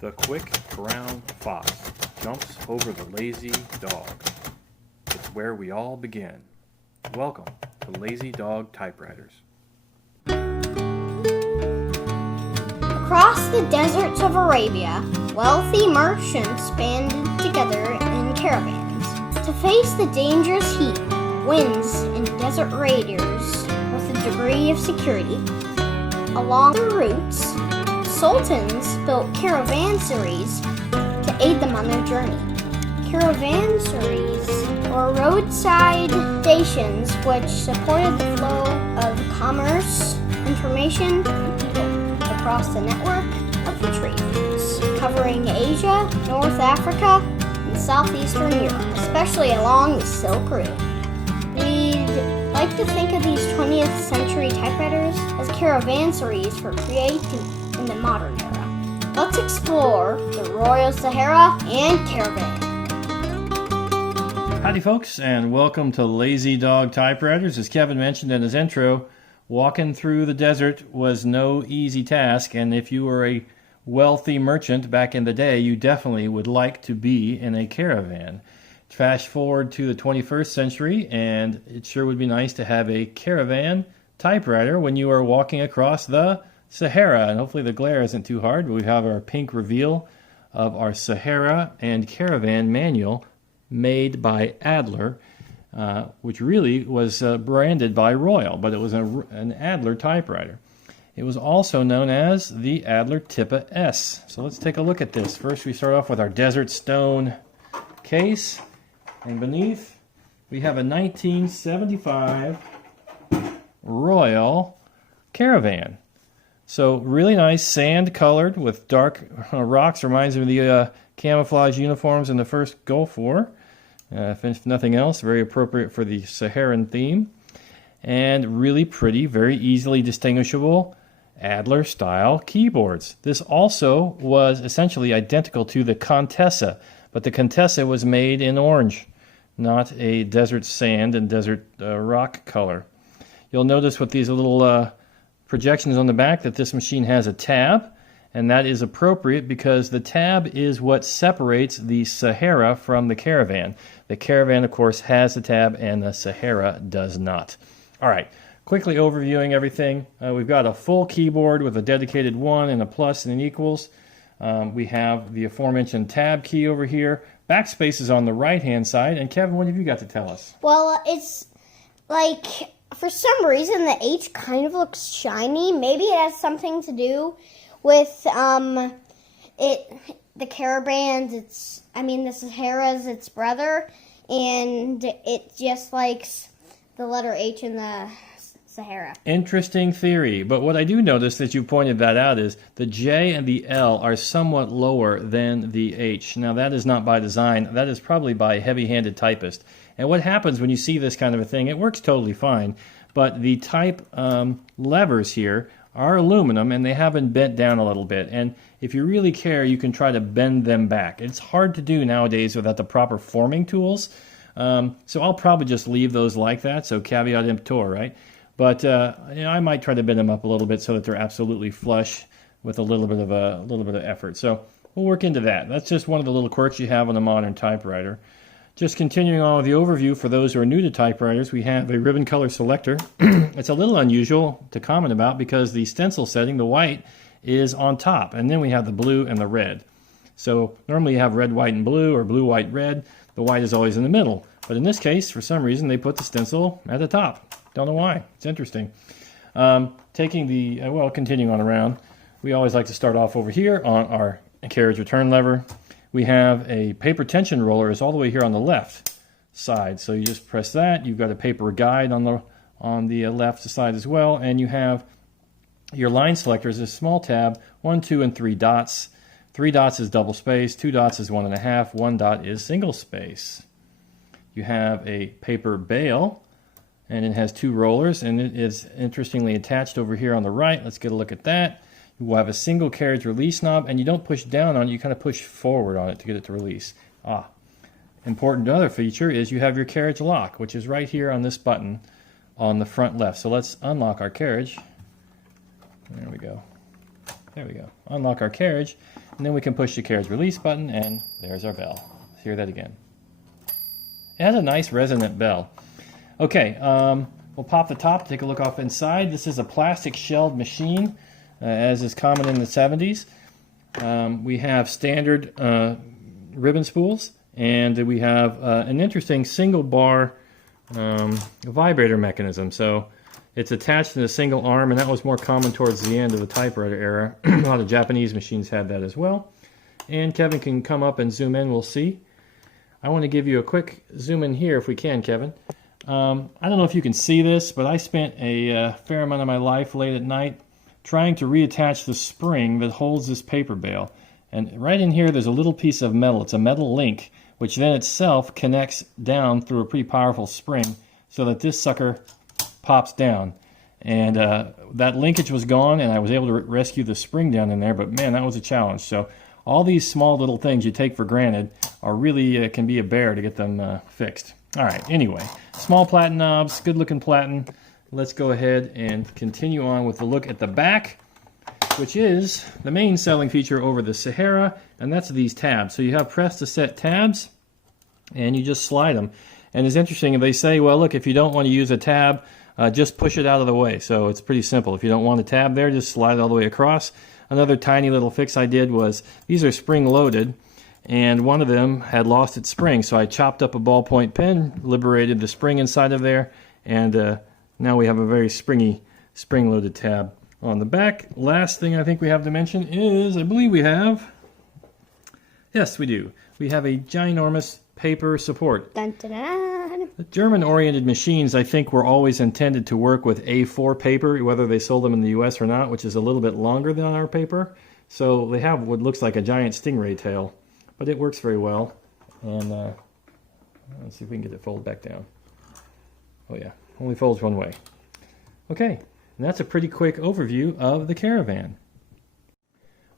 The quick brown fox jumps over the lazy dog. It's where we all begin. Welcome to Lazy Dog Typewriters. Across the deserts of Arabia, wealthy merchants banded together in caravans to face the dangerous heat, winds, and desert raiders with a degree of security. Along the routes, sultans built caravansaries to aid them on their journey. Caravansaries were roadside stations which supported the flow of commerce, information, and people across the network of the trade routes, covering Asia, North Africa, and southeastern Europe, especially along the Silk Road. We'd like to think of these 20th century typewriters as caravansaries for creating in the modern era. Let's explore the Royal Sahara and Caravan. Howdy folks, and welcome to Lazy Dog Typewriters. As Kevin mentioned in his intro, walking through the desert was no easy task, and if you were a wealthy merchant back in the day, you definitely would like to be in a caravan. Fast forward to the 21st century, and it sure would be nice to have a caravan typewriter when you are walking across the Sahara. And hopefully the glare isn't too hard, but we have our pink reveal of our Sahara and Caravan manual made by Adler, which really was branded by Royal, but it was an Adler typewriter. It was also known as the Adler Type S. So let's take a look at this. First we start off with our desert stone case, and beneath we have a 1975 Royal Caravan. So really nice, sand colored with dark rocks. Reminds me of the camouflage uniforms in the first Gulf War. If nothing else, very appropriate for the Saharan theme. And really pretty, very easily distinguishable Adler style keyboards. This also was essentially identical to the Contessa, but the Contessa was made in orange, not a desert sand and desert rock color. You'll notice with these little projections on the back that this machine has a tab, and that is appropriate because the tab is what separates the Sahara from the Caravan. The Caravan, of course, has the tab, and the Sahara does not. All right, quickly overviewing everything. We've got a full keyboard with a dedicated 1 and a plus and an equals. We have the aforementioned tab key over here. Backspace is on the right-hand side. And Kevin, what have you got to tell us? Well, it's like, for some reason, the H kind of looks shiny. Maybe it has something to do with the Caravans. The Sahara's its brother, and it just likes the letter H in the Sahara. Interesting theory, but what I do notice that you pointed that out is the J and the L are somewhat lower than the H. Now that is not by design, that is probably by a heavy-handed typist. And what happens when you see this kind of a thing, it works totally fine, but the type levers here are aluminum and they have been bent down a little bit, and if you really care you can try to bend them back. It's hard to do nowadays without the proper forming tools, so I'll probably just leave those like that, so caveat emptor, right? But I might try to bend them up a little bit so that they're absolutely flush with a little bit of effort. So we'll work into that. That's just one of the little quirks you have on a modern typewriter. Just continuing on with the overview for those who are new to typewriters, we have a ribbon color selector. It's a little unusual to comment about because the stencil setting, the white, is on top, and then we have the blue and the red. So normally you have red, white, and blue, or blue, white, red. The white is always in the middle. But in this case, for some reason, they put the stencil at the top. Don't know why. It's interesting. Continuing on around, we always like to start off over here on our carriage return lever. We have a paper tension roller is all the way here on the left side. So you just press that. You've got a paper guide on the left side as well, and you have your line selectors, a small tab, 1, 2, and 3 dots. 3 dots is double space, 2 dots is 1.5, 1 dot is single space. You have a paper bail, and it has 2 rollers, and it is interestingly attached over here on the right. Let's get a look at that. You will have a single carriage release knob, and you don't push down on it, you kind of push forward on it to get it to release. Important other feature is you have your carriage lock, which is right here on this button on the front left. So let's unlock our carriage. There we go. There we go. Unlock our carriage, and then we can push the carriage release button, and there's our bell. Let's hear that again. It has a nice resonant bell. Okay, we'll pop the top, take a look off inside. This is a plastic shelled machine, as is common in the 70s. We have standard ribbon spools, and we have an interesting single bar vibrator mechanism. So it's attached in a single arm, and that was more common towards the end of the typewriter era. A lot of Japanese machines had that as well. And Kevin can come up and zoom in, we'll see. I want to give you a quick zoom in here if we can, Kevin. I don't know if you can see this, but I spent a fair amount of my life late at night trying to reattach the spring that holds this paper bale. And right in here there's a little piece of metal. It's a metal link, which then itself connects down through a pretty powerful spring so that this sucker pops down. And that linkage was gone, and I was able to rescue the spring down in there, but man, that was a challenge. So all these small little things you take for granted are really can be a bear to get them fixed. All right, anyway, small platen knobs, good looking platen. Let's go ahead and continue on with a look at the back, which is the main selling feature over the Sahara, and that's these tabs. So you have press to set tabs, and you just slide them. And it's interesting, they say, well, look, if you don't want to use a tab, just push it out of the way. So it's pretty simple. If you don't want a tab there, just slide it all the way across. Another tiny little fix I did was, these are spring loaded, and one of them had lost its spring, so I chopped up a ballpoint pen, liberated the spring inside of there, and now we have a very springy spring-loaded tab on the back. Last thing I think we have to mention is, I believe we have, yes we do, we have a ginormous paper support. Dun, dun, dun. The German-oriented machines, I think, were always intended to work with A4 paper, whether they sold them in the US or not, which is a little bit longer than our paper. So they have what looks like a giant stingray tail, but it works very well. And let's see if we can get it folded back down. Oh yeah, only folds one way. Okay, and that's a pretty quick overview of the Caravan.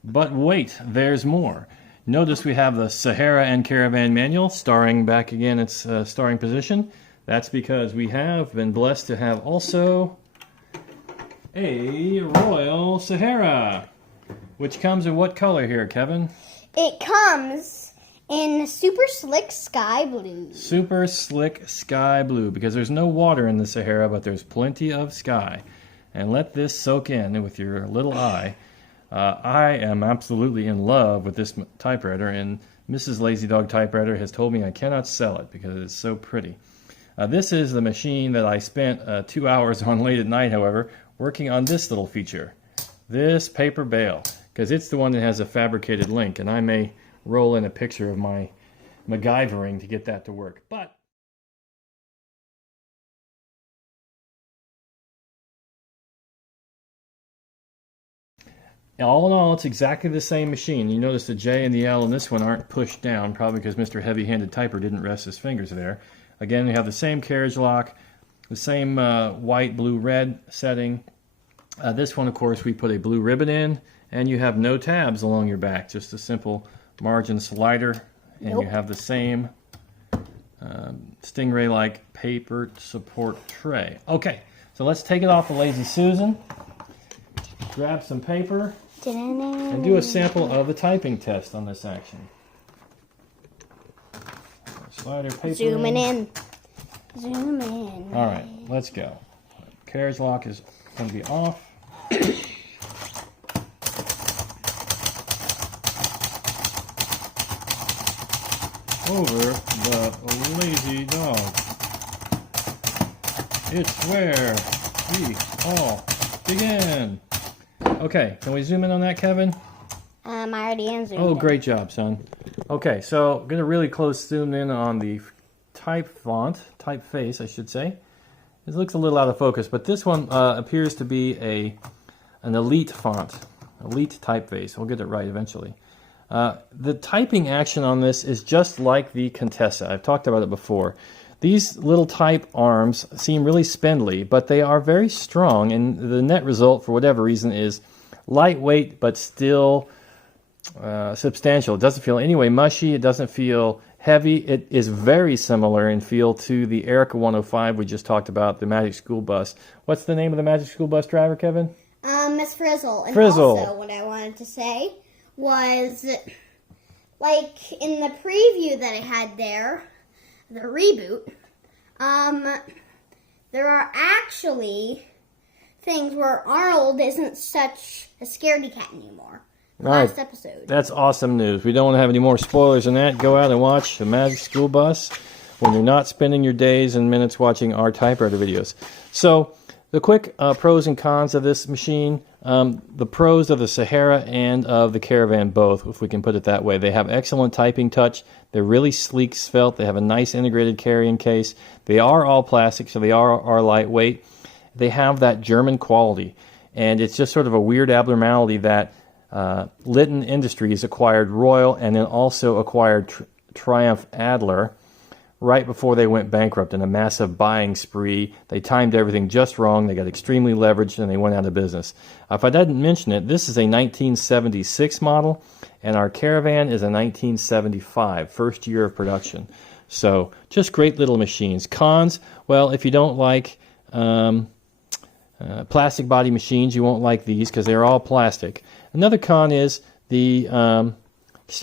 But wait, there's more. Notice we have the Sahara and Caravan manual starring back again its starring position. That's because we have been blessed to have also a Royal Sahara, which comes in what color here, Kevin? It comes in super slick sky blue. Super slick sky blue, because there's no water in the Sahara, but there's plenty of sky. And let this soak in with your little eye. I am absolutely in love with this typewriter, and Mrs. Lazy Dog Typewriter has told me I cannot sell it because it's so pretty. This is the machine that I spent 2 hours on late at night, however, working on this little feature. This paper bale, because it's the one that has a fabricated link, and I may roll in a picture of my MacGyvering to get that to work. But all in all, it's exactly the same machine. You notice the J and the L in this one aren't pushed down, probably because Mr. Heavy-Handed Typer didn't rest his fingers there. Again, we have the same carriage lock, the same white, blue, red setting. This one, of course, we put a blue ribbon in, and you have no tabs along your back, just a simple margin slider, and you have the same stingray-like paper support tray. Okay, so let's take it off the Lazy Susan, grab some paper, and do a sample of the typing test on this action. Slider paper. Zooming in. Zoom in. All right, let's go. Carriage lock is going to be off. Over the Lazy Dog. It's where we all begin. Okay, can we zoom in on that, Kevin? I already am zoomed Oh, in. great job, son. Okay, so I'm going to really close zoom in on the typeface, I should say. It looks a little out of focus, but this one appears to be an elite font, elite typeface. We'll get it right eventually. The typing action on this is just like the Contessa. I've talked about it before. These little type arms seem really spindly, but they are very strong, and the net result, for whatever reason, is lightweight but still substantial. It doesn't feel anyway mushy. It doesn't feel heavy. It is very similar in feel to the Erica 105 we just talked about, the Magic School Bus. What's the name of the Magic School Bus driver, Kevin? Miss Frizzle. And Frizzle. also, what I want wanted to say was, like in the preview that I had there, the reboot, there are actually things where Arnold isn't such a scaredy cat anymore. Last episode. That's awesome news. We don't want to have any more spoilers than that. Go out and watch The Magic School Bus when you're not spending your days and minutes watching our typewriter videos. So, the quick pros and cons of this machine. The pros of the Sahara and of the Caravan both, if we can put it that way. They have excellent typing touch. They're really sleek, svelte. They have a nice integrated carrying case. They are all plastic, so they are lightweight. They have that German quality. And it's just sort of a weird abnormality that Litton Industries acquired Royal and then also acquired Triumph Adler right before they went bankrupt in a massive buying spree. They timed everything just wrong. They got extremely leveraged and they went out of business. If I didn't mention it, this is a 1976 model and our Caravan is a 1975, first year of production. So just great little machines. Cons, well, if you don't like plastic body machines, you won't like these because they're all plastic. Another con is the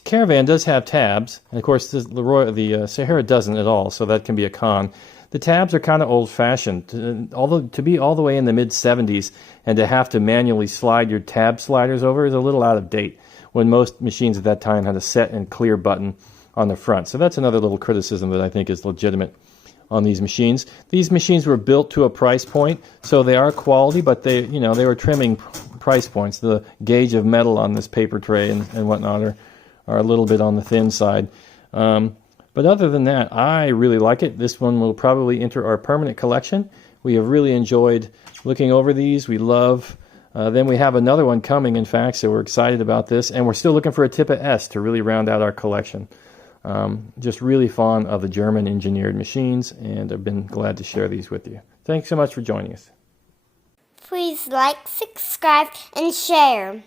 Caravan does have tabs, and of course the Sahara doesn't at all, so that can be a con. The tabs are kind of old-fashioned. Although to be all the way in the mid-70s and to have to manually slide your tab sliders over is a little out of date, when most machines at that time had a set and clear button on the front. So that's another little criticism that I think is legitimate on these machines. These machines were built to a price point, so they are quality, but they were trimming price points. The gauge of metal on this paper tray and whatnot are a little bit on the thin side. But other than that, I really like it. This one will probably enter our permanent collection. We have really enjoyed looking over these. We love. Then we have another one coming, in fact, so we're excited about this. And we're still looking for a Tippa S to really round out our collection. Just really fond of the German engineered machines, and I've been glad to share these with you. Thanks so much for joining us. Please like, subscribe, and share.